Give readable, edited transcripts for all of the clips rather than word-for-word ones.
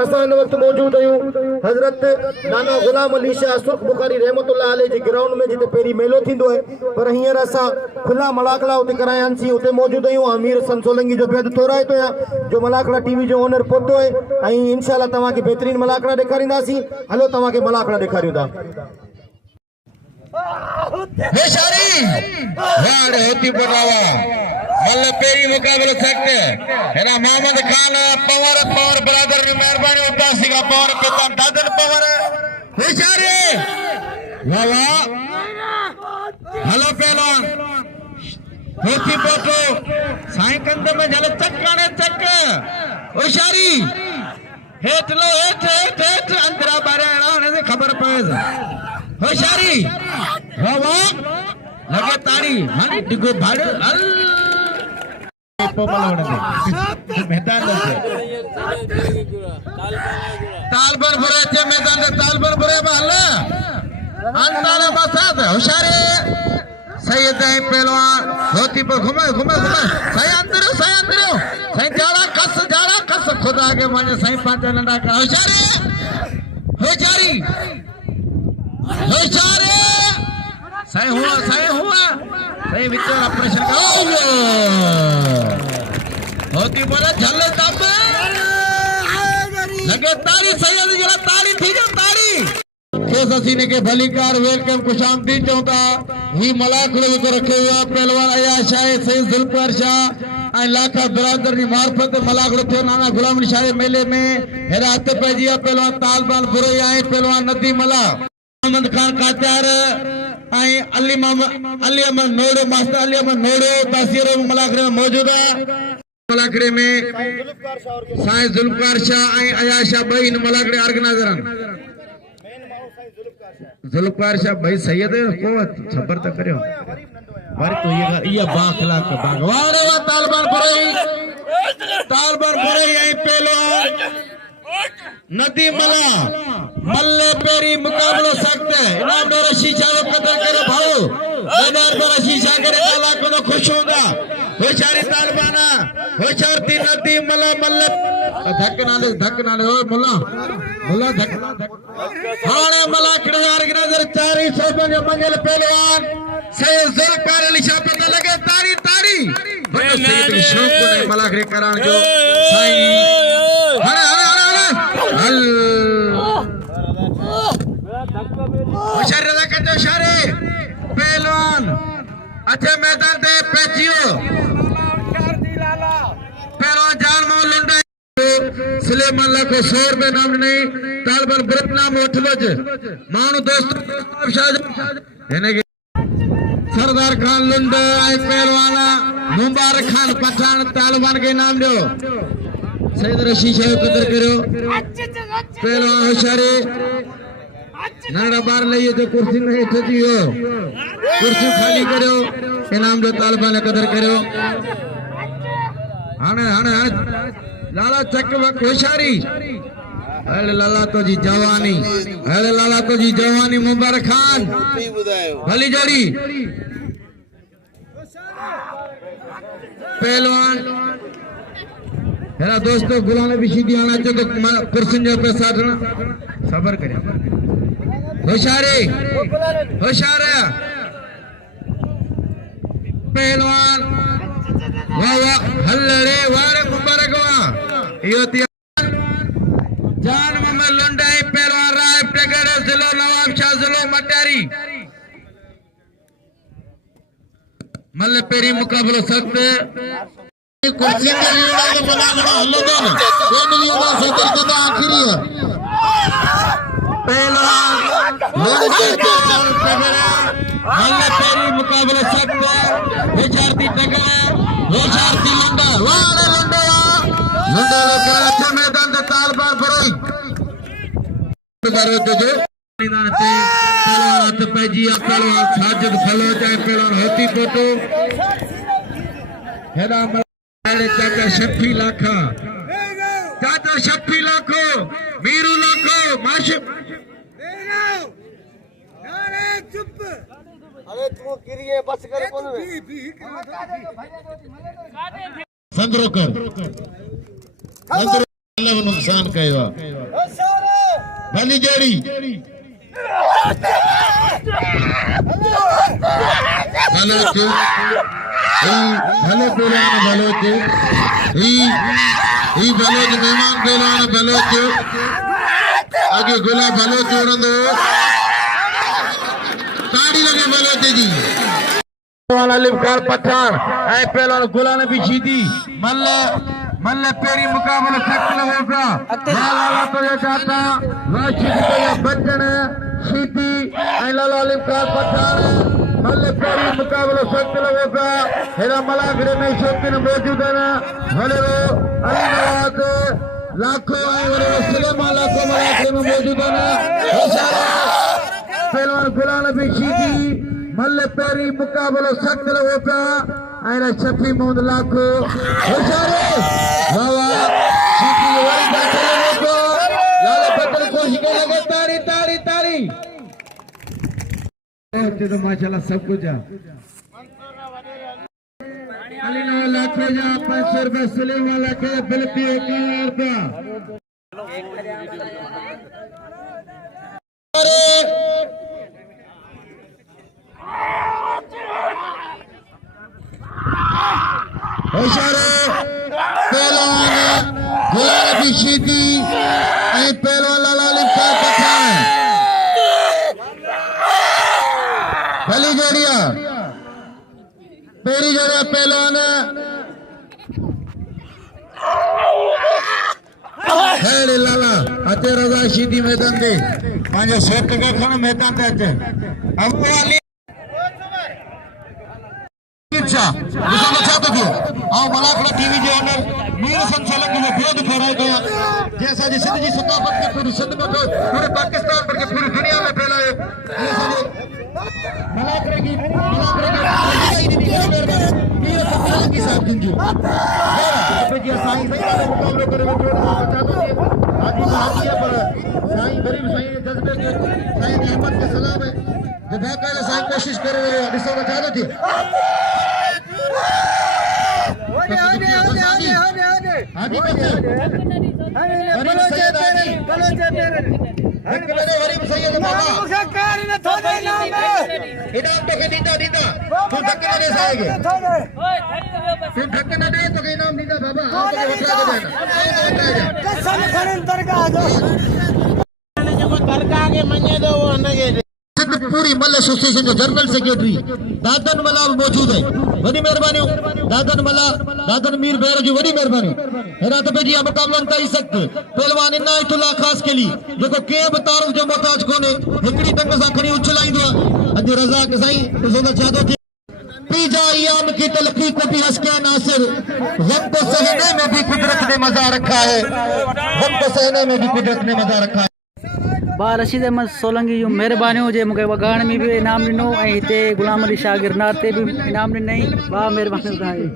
असां इन वक्त मौजूद आहियूं हज़रत नाना गुलाम अली शाह सुर्ख बुखारी रहमतुल्लाह अलैह जे ग्राउंड में, जिते पहिरीं मेलो थींदो आहे, पर हींअर असां खुला मलाखड़ा उते करायासीं। उते मौजूद आहियूं। आमिर हसन सोलंकी जो बेद थोराए थो जो मलाखड़ा टीवी जो ओनर पहुतो आहे, ऐं इंशाअल्लाह तव्हांखे बहितरीन मलाखड़ा ॾेखारींदासीं। हलो तव्हांखे मलाखड़ा ॾेखारियूं था। होती पड़ावा मल्ल पेरी मुकाबलो सकते है ना मोहम्मद खान पवार पवार ब्रदर ने मेहरबानी उदासी का पवार पिता दादन पवार होशारी वाह वाह हेलो पहलवान होती पोटो साईं कंद में जल चक्काने चक्क होशारी हेठ लो हेठ हेठ हेठ अंदरा बारे होने से खबर पवे होशारी वाह वाह लगे ताड़ी हनी डिगो भाड़ अल पोपल होने मैदान से तालबर भरे थे मैदान से तालबर भरे बाला अंताला बसात होशारी सैयद है पहलवान होती पर घुमा घुमा घुमा सही अंदरो सही जाड़ा कस खुदा के माने सही पांच नंदा का होशारी सही हुआ सही विचार ऑपरेशन होती बोले झल्ले तब लगे ताड़ी सही जरा ताड़ी थी जो ताड़ी केस हसीने के भलीकार वेलकम खुशामदीद चौथा ही मलाखड़े को रखे हुआ पहलवान अयाज शाह सईद जुल्फकार शाह लाखा बिरादर की मार्फत मलाखड़ो थे नाना गुलाम अली शाह मेले में हेरात पैजिया पहलवान तालबान बुरे आए पहलवान नदी मला मोहम्मद खान कात्यार अली अहमद नोडो मास्टर अली अहमद नोडो तासीर मलाखड़े में मौजूद है। मलाखड़े में साईं जुल्फकार शाह अयाज शाह भाई मलाखड़े ऑर्गेनाइजर जुल्फकार शाह भाई सैयद को छबर तक करियो बारी तो ये बाखला के भगवान वा तालबान बुरे यही पहलवान नदी मला मल्ले पेरी मुकाबलो सकते हैं इनाम डोर शीशा को कदर करे भाऊ मैदान पर शीशा करे काला को खुश होगा होशारी तालबाना होशारती नदी मला मल्ले धक नाले ओ मुल्ला धक हाने मला खड़े ऑर्गेनाइजर 400 बने मंगल पहलवान सैयद जुल्फकार अली शाह पता लगे ताड़ी बड़े शौक को मला खड़े करान जो साईं होशारी पहलवान अच्छे मैदान दे पेचियो पहलवान जान मोहन लुंडा सुलेमान ला को 100 रुपए नाम नहीं तालबन ग्रुप नाम उठवज मानु दोस्त यानी कि सरदार खान लुंडा आई पहलवाना मुबारक खान पठान तालबान के नाम दो सैयद रशीद शाह कदर करो पहलवान होशारी नारा बार लिए जो कुर्सी नहीं ठती हो कुर्सी खाली करो इनाम जो तालबान कदर करो हाने लाला चक होशारी अरे लाला तो जी जवानी मुबारक खान भली जोड़ी पहलवान मेरा दोस्तों गुलाम नबी सीधी आना चाहिए तो कुर्सी जो पे सबर करे होशारी पहलवान वाह हल्लड़े वारे मुबारक जान मोहम्मद लुंडाई पहलवान राय प्रगड़ जिलो नवाब शाह जिलो मटारी मल्ल पेरी मुकाबलो सख्त कुर्सी के लिए बनाना हल्लो दो ये नहीं होगा सदर को आखिरी है पहलवान मल्ल पेरी मुकाबला सकते होशारती टकरे होशारती लंडा वाले लंडा कराचे मैदान दे तालबान फरोई जो मैदान ते पहलवान पैजिया पहलवान साजिद खलो जाए पहलवान होती फोटो हेरा मेरे चाचा शफी लाखा मीरू लाखो माशिक चुप अरे तू गिरिए बस कर कौन संद्रोकर नुकसान कयो भली जड़ी बलोच भले पहलवान बलोच ही बलोच मेहमान पहलवान बलोच आगे गुला बलोच उड़ंदो ताड़ी लगे बलोच जी पहलवान अलीमखान पठान ऐं पहलवान गुला नबी जीती मल्ल पेरी मुकाबला सख्त होगा लाला तो ये चाहता राशिद को ये बच्चन सीती ऐं लाला अलीमखान पठान मल्ल पेरी मुकाबला सख्त होगा हेरा मलागड़े में शौकीन मौजूद है भले वो अली नवाज लाखों आए और सुलेमान लाखों मलागड़े में मौजूद है पहलवान गुला नबी जीती मल्ल पेरी मुकाबला सख्त होगा आयरा शफी मोहम्मद लाखो होशारे बाबा सीटी वाली बैठे लोगो लाल पत्थर कोशिश के लगे ताड़ी ताड़ी ताड़ी तो माशाल्लाह सब कुछ जा अली नो लाखो जा 500 रुपए सुलेमान लाखे बिल पियो का होशारे पहलवान गुलाबी शीती ऐं पहलवान लाला अलीमखान पठान भली जोड़िया पेरी जोड़िया पहलवान हेड़े लाला अचे रजा शीती मैदान ते पंहिंजो सेट का खण मैदान ते अचे अब वाली मलाखड़ा टीवी जे ओनर मीर संचालक जो विरोध फहराए गया जैसा जी सिंध जी सतापत के पूरे सिंध में पूरे पाकिस्तान पर के पूरी दुनिया में फैलाए मलाखड़े की मीर संचालक की साहब जिंजू जी साईं सही का मुकाबले करे में जोड़ बचा दो हाजी हाजिया पर साईं गरीब साईं जज्बे के साईं की हिम्मत के सलाम है जो बाकायदा साईं कोशिश करे ॾिसो बचा दो थी हाजी वरीम सैयद बाबा इनाम तो के दीदा दीदा तू धक्के न दे साएगे तू धक्के न दे तो के इनाम दीदा बाबा आप तो उठा के देना कसम खरन दरगाह जो दरगाह के मन्ने दो वो नगे पूरी मल्ल एसोसिएशन जो जनरल सेक्रेटरी दादन मला मौजूद है वडी मेहरबानी दादन मला दादन मीर बैर जी वडी मेहरबानी हेरा तो जी मुकाबला कई सख्त पहलवान इनायतुल्लाह खास के लिए देखो के तारुफ जो मोहताज कोने हिकड़ी टंग सा खणी उछलाइंदो अज रज़ाक साईं ॾिसो चाहतो थे पीजा याम की तलखी को भी हंस के नासिर गम को सहने में भी कुदरत ने मजा रखा है गम को सहने में भी कुदरत ने मजा रखा है बा रशीद अहमद सोलंकी जो महिरबानी जे मूंखे वगाइण में भी इनाम ॾिनो ऐं हिते गुलाम अली शाह गिरनार ते बि इनाम ॾिनई बा महिरबानी तव्हांजी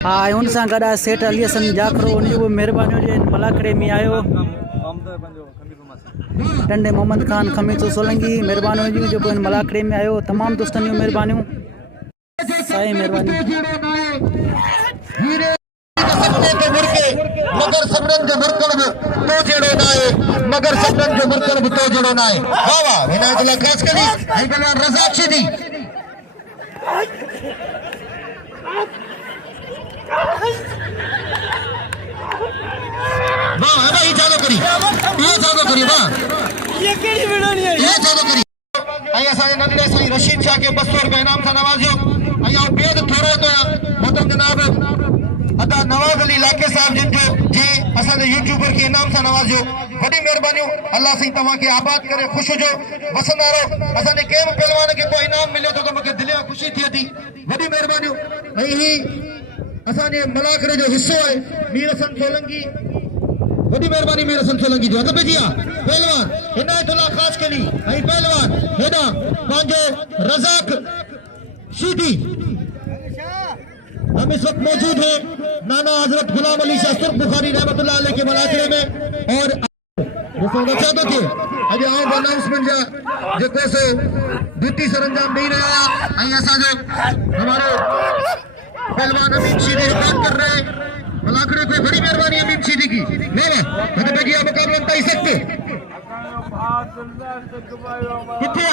हा ऐं हुन सां गॾु आहे सेठ अली हसन जाखरो उनजो बि महिरबानी हुजे मलाखड़े में आयो टंडे मोहम्मद खान खमीसो सोलंकी महिरबानी हुजे जेको हिन मलाखड़े में आयो तमामु दोस्तनि जूं महिरबानियूं साईं महिरबानी मगर सबरन जो मुरकब तो जड़ो ना है मगर सबरन जो मुरकब तो जड़ो ना है वाह वाह इनायतुल्लाह खास कली है पहलवान रज़ाक शीदी वाह है भाई चालू करी वाह ये केड़ी वीडियो नहीं है ये चालू करी आया साईं नंदे साईं रशीद शाह के 200 रुपए इनाम से नवाजियो आया बेद थोरो तो मोहतरम जनाब अदा नवाज अली लाके साहब जिनको जे असां यूट्यूबर के इनाम से नवाजियो वडी मेहरबानी अल्लाह सी तवा के आबाद करे खुश हो वसंदा रहो असां ने के पहलवान के कोई इनाम मिले तो मके दिल खुशी थी थी वडी मेहरबानी ही असां ने मलाखड़े जो हिस्सो है मीर हसन सोलंकी वडी मेहरबानी मीर हसन सोलंकी जो अदब जिया पहलवान इनायतुल्लाह खास के लिए आई पहलवान हेदा पांजो रज़ाक शीदी हम इस वक्त मौजूद हैं नाना हजरत गुलाम अली शाह सुर्ख बुखारी रहमतुल्लाह अलैह के मलाखड़े में और अनाउंसमेंट जा जेको से ड्यूटी सरंजाम दे रहा है। आई ऐसा जो हमारे पहलवान अमीन शीदी रिकॉर्ड कर रहे हैं मलाखड़े पे, बड़ी मेहरबानी अमीन शीदी की। नहीं ना बेगिया मुकाबला तय सकते किथे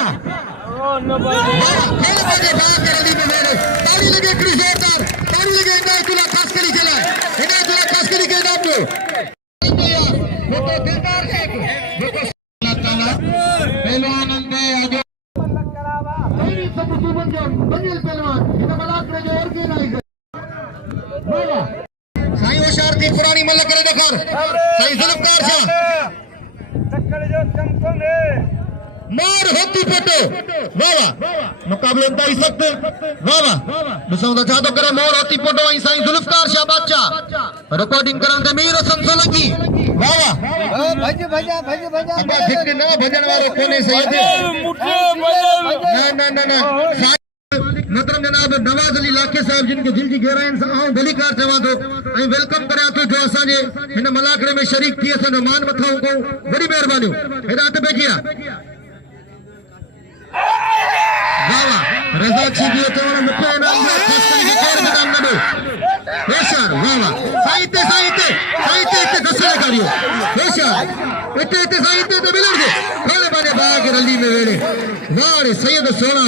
ताली लगे क्रिस जोरदार ताली लगे इनायतुल्लाह खासकरी चला इनायतुल्लाह खासकरी के नाम पे वो तो दिलदार है वो तो अल्लाह ताला पहलवान ने आगे नहीं सब बन गया बंगल पहलवान इधर मलाखड़े जो ऑर्गेनाइजर बाबा साईं होशियार थी पुरानी मल्ल करे देखर साईं जुल्फकार शाह मार होती फोटो वाह मुकाबले ताई सकते वाह ॾिसूं था छा थो करे मोर होती फोटो ऐं साईं जुल्फकार शाह बादशाह रिकॉर्डिंग करण ते मीर हसन सोलंकी वाह भज भजा भज भजा अबा धिक न भजन वारो कोने सही न मोहतरम जनाब नवाज अली लाखे साहब जिनके दिल की गहराइन से आऊं भलीकार चवां थो ऐं वेलकम करियां थो जो असांजे हिन मलाखड़े में शरीक थी असांजो मान मथाऊं को वॾी महिरबानी हिदायत बेगिया वाह रज़ा छिदी चवण मूंखे इनाम ख़ासि करे केर इनाम न ॾियो होशियार वाह साईं ते दस लॻारियो होशियार इते साईं ते मिलण दे खोले बाने बाग रली में वेड़े वाह सैयद सोना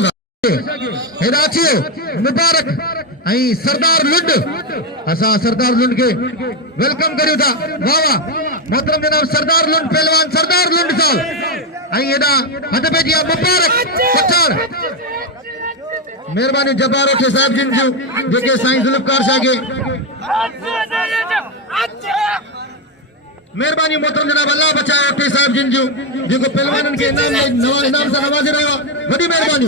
हिदायतियो मुबारक ऐं सरदार लुंड असां सरदार लुंड के वेलकम करियूं था वाह मोहतरम जनाब सरदार लुंड पहलवान सरदार लुंड साहब ऐं एॾा हद बेजिया मुबारक पछाड़ मेहरबानी जब्बार ओठे साहिब जिन जूं जेके साईं जुल्फकार शाह के मेहरबानी मोहतरम जनाब अल्लाह बचाए ओठे साहिब जिन जूं जेको पहलवानन के इनाम सां नवाज़े रहियो आहे वॾी महिरबानी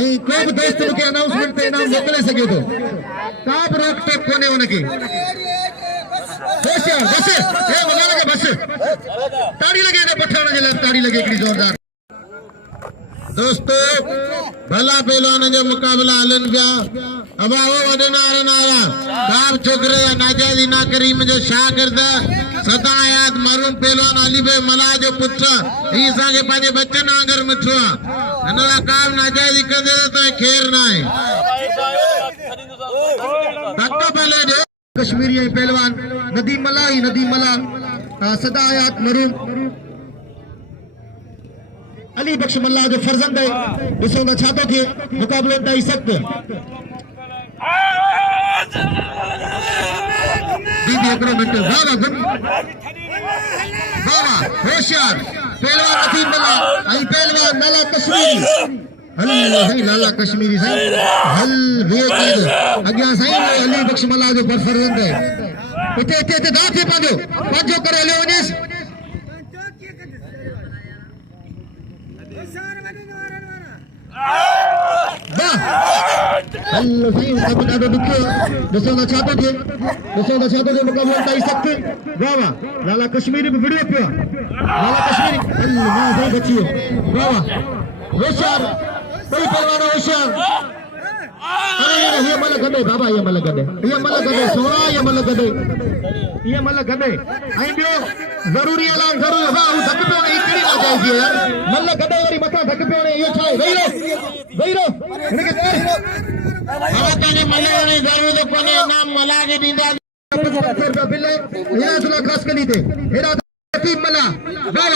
ऐं को बि दोस्त मूंखे अनाउंसमेंट ते इनाम मोकिले सघे थो का बि रोक टोक कोन्हे हुनखे होशियार बस हे वॾा लॻे बस ताड़ी लॻे हिन पठाण जे लाइ ताड़ी लॻे हिकिड़ी ज़ोरदार दोस्तों भला पहलवान जो मुकाबला हलन पिया अब आओ वॾे नारा नारा काब छोकरे नाजायज़ी ना करी मुंहिंजो शागिर्द सदा याद मरून पहलवान अली भाई मला जो पुत्र ही असांखे पंहिंजे बच्चन वांगुरु मिठो आहे हिन लाइ काब नाजायज़ी कंदे त ख़ैर न आहे धक्को पहले ॾियो कश्मीरी ऐं पहलवान नदीम मला सदा याद मरून अली बख्श मल्ला जो फर्जंद है ॾिसूं था छा थो थिए मुकाबलो ॾेई सख़्त दीदी हिकिड़ो मिंट वाह होशियार पहलवान नदीम मल्ला ऐं पहलवान लाला कश्मीरी हल साईं लाला कश्मीरी साईं हल वे चीज अॻियां साईं अली बख्श मल्ला जो फर्जंद है इते दा थे पंहिंजो करे हलियो वञेसि हलो साईं सभु ॾाढो ॾुखियो ॾिसूं था छा थो थिए मुकाबलो ॾेई सख़्त वाह लाला कश्मीरी बि विड़ियो पियो लाला कश्मीरी हल मां साईं बची वियो वाह होशियार ॿई पहलवान होशियार अरे ये मल गॾे बाबा ये मल गॾे सोना ये मल गॾे ऐं ॿियो ज़रूरी ऐलान ज़रूरी वाह धक पियो ई कहिड़ी नाजाइज़ी यार मल गॾे वरी मथां धक पियो इहो छा आहे वेही रहो हिनखे बाबा तव्हांजे मल वणे ज़रूरी त कोन्हे इनाम मला खे ॾींदा बिल हिदायतुल्लाह खासकरी ते हेॾा मला वाह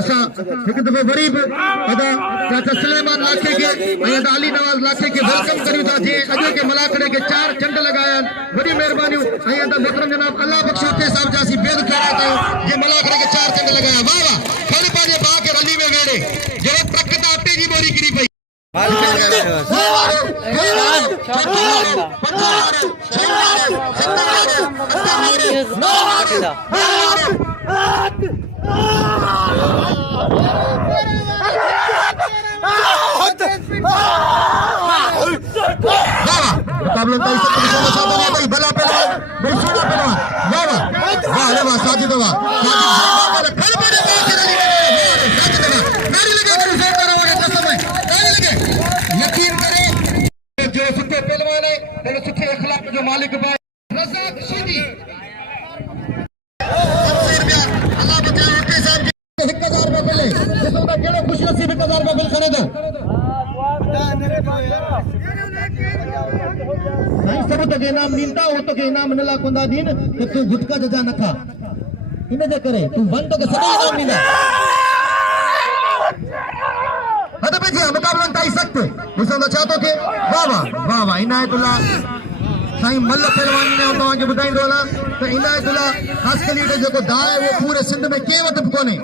असां हिकु दफ़ो वरी बि अदा चाचा सुलेमान लाखे के ऐं अदा अली नवाज़ लाखे के वेलकम करियूं था जीअं अॼु के मलाखड़े के 4 चंड लॻाया आहिनि वॾी महिरबानियूं ऐं अदा मोहतरम जनाब अल्लाह बख्श हुते साहिब जा असीं बेद ख़ैरात कयूं जे मलाखड़े के 4 चंड लॻाया वाह खणी पंहिंजे भाउ खे रली में वेड़े जहिड़ो ट्रक तां अटे जी बोरी किरी पई मुकाबलो ॾेई सख़्त भला पहलवान सोना पहलवान वाह वाह साजिद यकीन करे जो सुठे पहलवान है सुठे अखलाक जो मालिक भाई रज़ाक शीदी अल्लाह बचाए ओके साहब 1000 रुपया मिले ॾिसो था कहिड़ो खुशनसीब 1000 रुपया बिल खणे थो तोखे इनाम न ला कोंदा दीन कि तू गुटका जजा न खा इन जे करे तू वन तो के सदा इनाम ॾींदा हद पे जी मुकाबला ताई सख्त ॾिसो त छा तोखे वाह वाह वाह वाह इनायतुल्ला साईं मल्ल पहलवान ने तव्हांखे ॿुधाईंदो हलां त इनायतुल्ला ख़ासि करे जो जेको दा आहे उहो पूरे सिंध में कंहिं वटि बि कोन्हे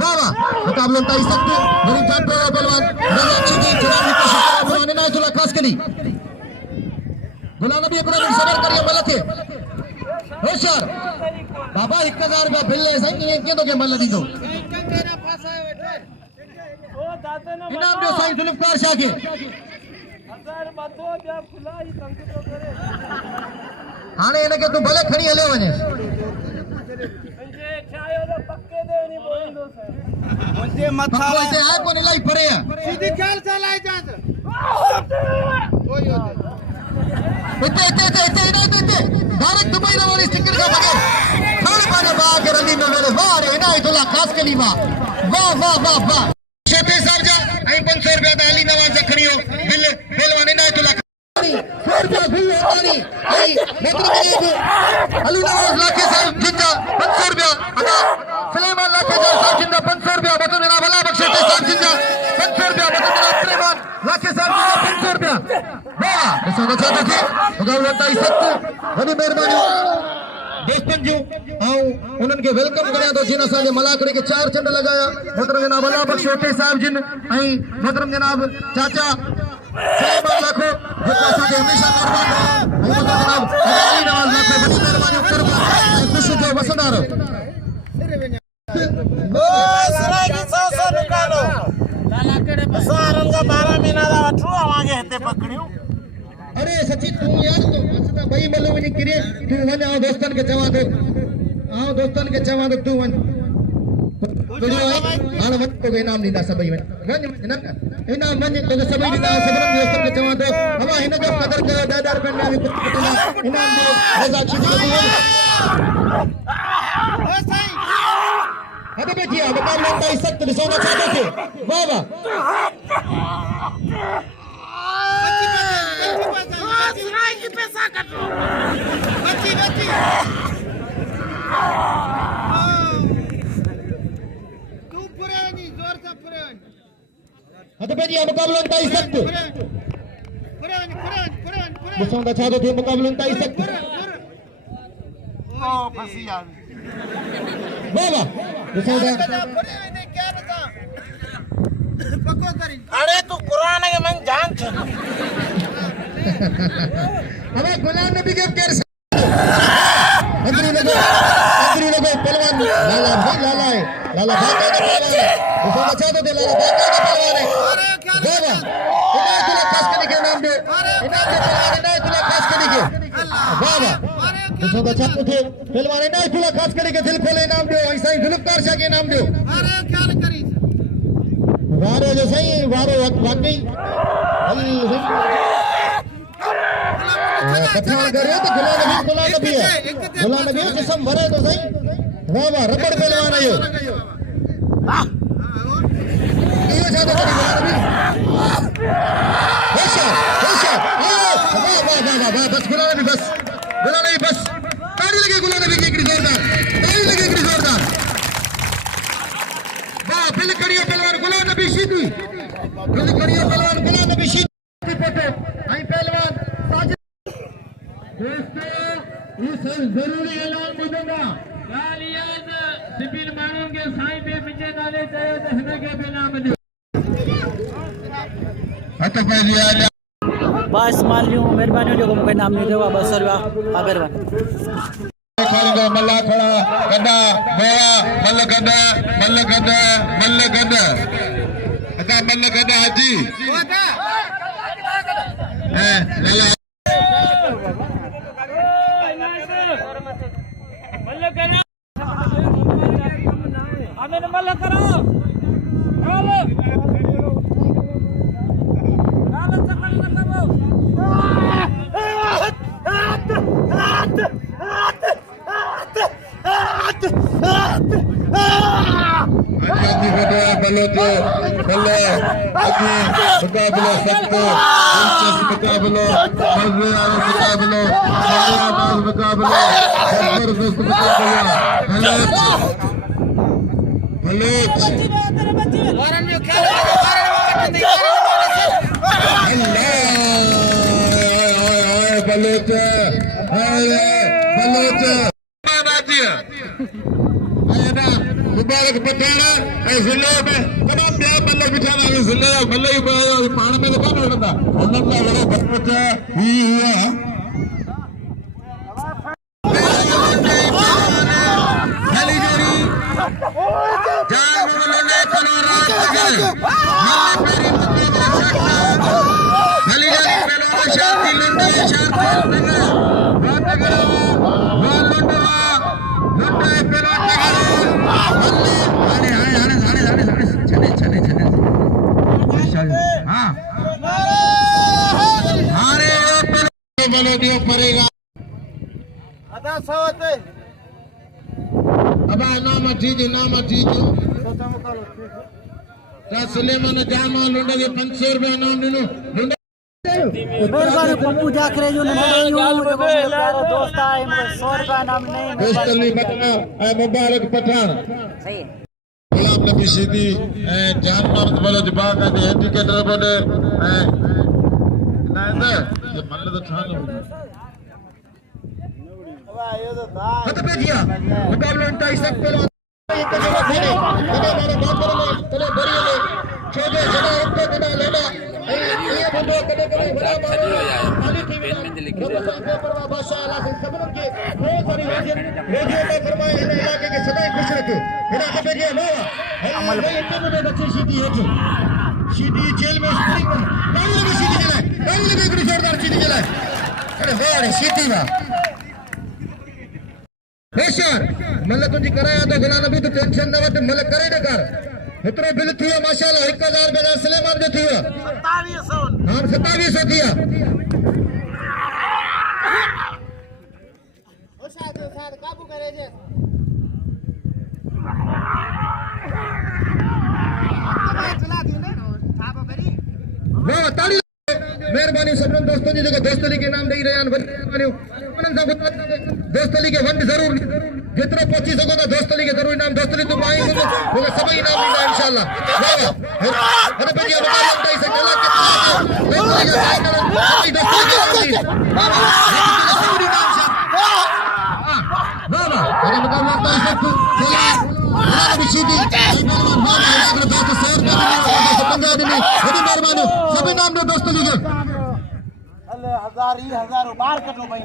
वाह वाह मुकाबलो ताई सख्त वरी चाटो पहलवान रज़ा छिकी खिलाड़ी की कोशिश करा पहलवान इनायतुल्ला ख़ासि करे गुलाम नबी हिकिड़ो मिनट सबर करियो मल खे होशियार बाबा 1000 रुपया बिल है साईं ईअं कीअं तोखे मल ॾींदो इनाम ॾियो साईं ज़ुल्फ़कार शाह खे हाणे हिनखे तूं भले खणी हलियो वञे पक्को हिते आहे कोन इलाही परे आहे हिते डायरेक्ट दुबई न वञी टिकट खां बग़ैर खण पंहिंजे भाउ खे रंधी न वेले वाह रे इनायतुल्ला ख़ासि कली वाह वाह वाह वाह वाह शेफे साहब जा ऐं 500 रुपया त अली नवाज़ खणी वियो बिल पहलवान इनायतुल्ला 100 रुपया बिल वारी ऐं हेतिरो अली नवाज़ लाखे साहब जिंदा 500 रुपया अदा सुलेमान लाखे साहब जिंदा 500 रुपया बतो जनाब अला बख्श साहब जिंदा 500 रुपया बतो जनाब सुलेमान लाखे साहब जिंदा 500 रुपया वाह ॾिसो त छा थो थिए मुकाबलो ताईं सख्त वॾी महिरबानी दोस्तन जो उन्हनि खे वेलकम करियां थो जिन असांजे मलाकड़े खे 4 चंड लॻाया मोहतरम जनाब अला बख्श साहिब जिन ऐं मोहतरम जनाब चाचा सुलेमान लाखो जेको असांखे हमेशह महिरबान ऐं मोहतरम जनाब अली नवाज़ लाखो वॾी महिरबानी कुर्बान ऐं ख़ुशी जो वसंदार अरे सची तू यार तो मस्त भाई मलो वनी किरे तू वन आओ दोस्तन के चवा दो तू वन तो हां मत तो इनाम दीदा सभई वन इनाम मन तो सभई दीदा सभरन दोस्तन के चवा दो हवा हिन जो कदर कयो 10 रुपया में इनाम दो रज़ा छिकी ओ साईं हद पे किया मुकाबला ताई सख्त ॾिसो न छा थो थिए वाह वाह हद पे जी मुकाबलो ताई सख्त ॾिसो त छा थो थिए मुकाबलो ताई सख्त वाह वाह ॾिसो त अरे तू कुरान के मन जान छ अब गुलाम नबी के केर अंदरी लगो पहलवान लाला भाई लाला है लाला भाई का पहलवान है उसको अच्छा तो दे लाला भाई का पहलवान है वाह वाह इनायतुल्ला खास करने के नाम दे इनायतुल्ला खास करने के वाह वाह उसको अच्छा तो दे पहलवान इनायतुल्ला खास करने के दिल खोले नाम दो ऐसा ही ज़ुल्फ़कार शाह के नाम दो अरे क्या करी वारो जो सही वारो वाकई कथा करे तो गुलाम नबी है गुलाम नबी जिसम भरे तो सही वाह वाह रबड़ पहलवान है यो ये जादू करी गुलाम नबी होशियार वाह वाह वाह बस गुलाम नबी बस ताली लगे गुलाम नबी की एकड़ी जोरदार वाह बिल करियो पहलवान गुलाम नबी सीधी बिल करियो पहलवान गुलाम नबी सीधी आई पहलवान दोस्तों इस जरूरी ऐलान ॿुधंदा गालियान सिबिल माण्हुनि खे साईं पे मुंहिंजे नाले चयो त हिनखे बि इनाम ॾियो हथ पंहिंजी आया बस मान लियो मेहरबानी जो मूंखे इनाम नहीं देवा 200 रुपया मेहरबानी खालिदा मल्ला खड़ा गदा बोया मल्ल गदा अदा मल्ल गदा हाजी लाला पंजाबी फोटो बलोच बल्ले अगे मुकाबला सख्त दिलचस्प मुकाबला मजे वाला मुकाबला मजेदार मुकाबला जबरदस्त मुकाबला बलोच वारन में खेल बलोच बलोच मुबारक पठान ऐं ज़िले में तमामु ॿिया मल बीठा आहिनि ज़िले जा मल ई पाण में न कोन लड़ंदा हुननि लाइ वॾो बलोच ही हुआ पड़ेगा आधा सवाते अब नाम ठीक सुलेमान जामा लुंडा के 500 रुपया नाम ॾिनो लुंडा मेहरबानी पप्पू जाखरे जो दोस्त आहे 100 रुपया नाम नहीं दोस्तली बटना ऐं मुबारक पठान सही गुलाम नबी सीधी ऐं जान मार्द बलोच बाग ऐं इंडिकेटर बोर्ड ऐं नाइंदा ये मल्ल तो ठान हथ पे दिया मुकाबला उनका इसक पे एक जगह खेले कदा मारे बात करे तले भरी ले छोटे जड़ा ऊपर कदा लेडा ये बंदो कदे कदे बड़ा मारो खाली थी परवा बादशाह अल्लाह से सबन के बहुत सारी रेडियो में फरमाए इन इलाके के सदा खुश रखे बिना के भेजे नो अमल में इतने में बच्चे सीधी है सीधी जेल में स्प्रिंग डाउन लगे सीधी चलाए डाउन लगे एक जोरदार सीधी चलाए अरे वाह सीधी ना होशियार मल तुझी कराया तो गुलाम नबी तो टेंशन न वठ मल करे न कर एतरो बिल थियो माशाल्लाह 1000 बेदा सुलेमान जो थियो 2700 हां 2700 थिया ओ शायद काबू करे जे चला दी ने छाप करी वाह ताली मेहरबानी सब दोस्तों जी जो दोस्तली के नाम दे रहे हैं मेहरबानी उन्हनि सां दोस्तली के वंड जरूर जेतिरो पहुची सघो था दोस्तली के जरूर इनाम दोस्तली तो पाई वो सभई इनाम ॾींदा इंशाल्लाह वाह अरे भैया हमारे अंदर से गला के दोस्तली का सभई दोस्तली के वाह वाह अरे मुकाबला तो सब चला गुलाम नबी सीधी मेहरबान दोस्त शेयर कर 15 दिन बड़ी मेहरबानी सभी नाम दो दोस्तली के अल्ले हजार बाहर कर लो भाई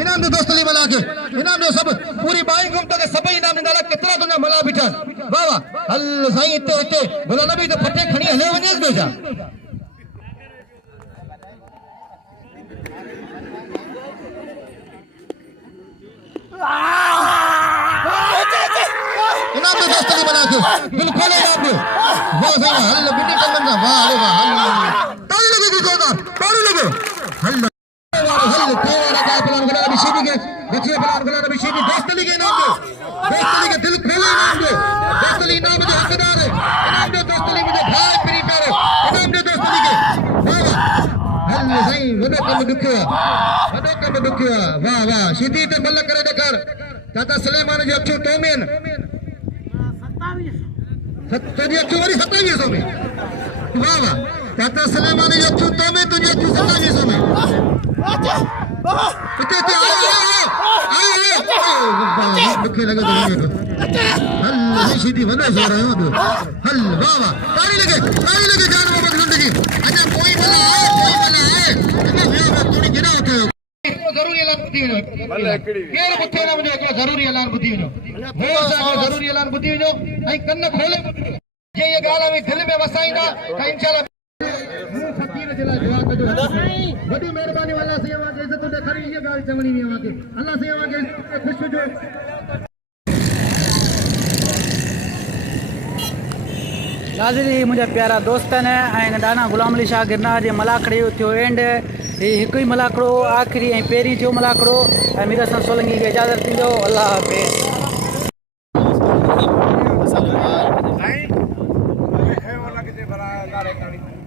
इनाम दो दोस्तली मला के इनाम दो सब पूरी बाई घुमता के सभी इनाम निकाला कितना तुमने मला बिठा वाह वाह हल साईं इते गुलाम नबी तो फटे खणी हले वनेस बेजा इनाम दो दोस्तली मला के बिल्कुल इनाम दो वाह साईं हल बिटी कलम का वाह अरे वाह हल ताली लगे जोरदार ताली लगे हल हल तेरा का प्लान गुलाम नबी सीधी के बच्चे प्लान गुलाम नबी सीधी दोस्तली के इनाम दो दोस्तली के दिल खोले इनाम दो दोस्तली इनाम दो हकदार है इनाम दो दोस्तली मुझे भाई प्री प्यारे इनाम दो दोस्तली के वाह हल सही वडो कम दुखिया वाह वाह सीधी ते बल्ला करे देखार चाचा सुलेमान जो अचो टोमेन 2700 में वाह वाह चाचा सुलेमान जो अचो टोमेन तुझे 2700 में दुखे लगे हल सीधी वने सो रहे हो हल वाह वाह ताली लगे जान बाबा जिंदगी अच्छा कोई भला है थोड़ी गिना होते हो जरूरी ऐलान बुधी वनो केर मथे ना वञो जरूरी ऐलान बुधी वनो जरूरी ऐलान बुधी वनो ऐं कन खोले जे ये गाल में दिल में वसाईंदा त इंशाल्लाह फकीर जे लाइ दुआ कजो वॾी महिरबानी अल्लाह से अवां खे इज़त दे खरी ये गाल चवणी नी अवां खे अल्लाह से अवां खे खुश जो नाज़रीन मुंहिंजा प्यारा दोस्त आहिनि ऐं दाना गुलाम अली शाह गिरनार जे मलाखड़े जो थियो एंड हीउ हिकु ई मलाखड़ो आख़िरी ऐं पहिरीं थियो मलाखड़ो ऐं मीर हसन सोलंकी खे इजाज़त ॾींदो अल्लाह हाफ़िज़ तारीख़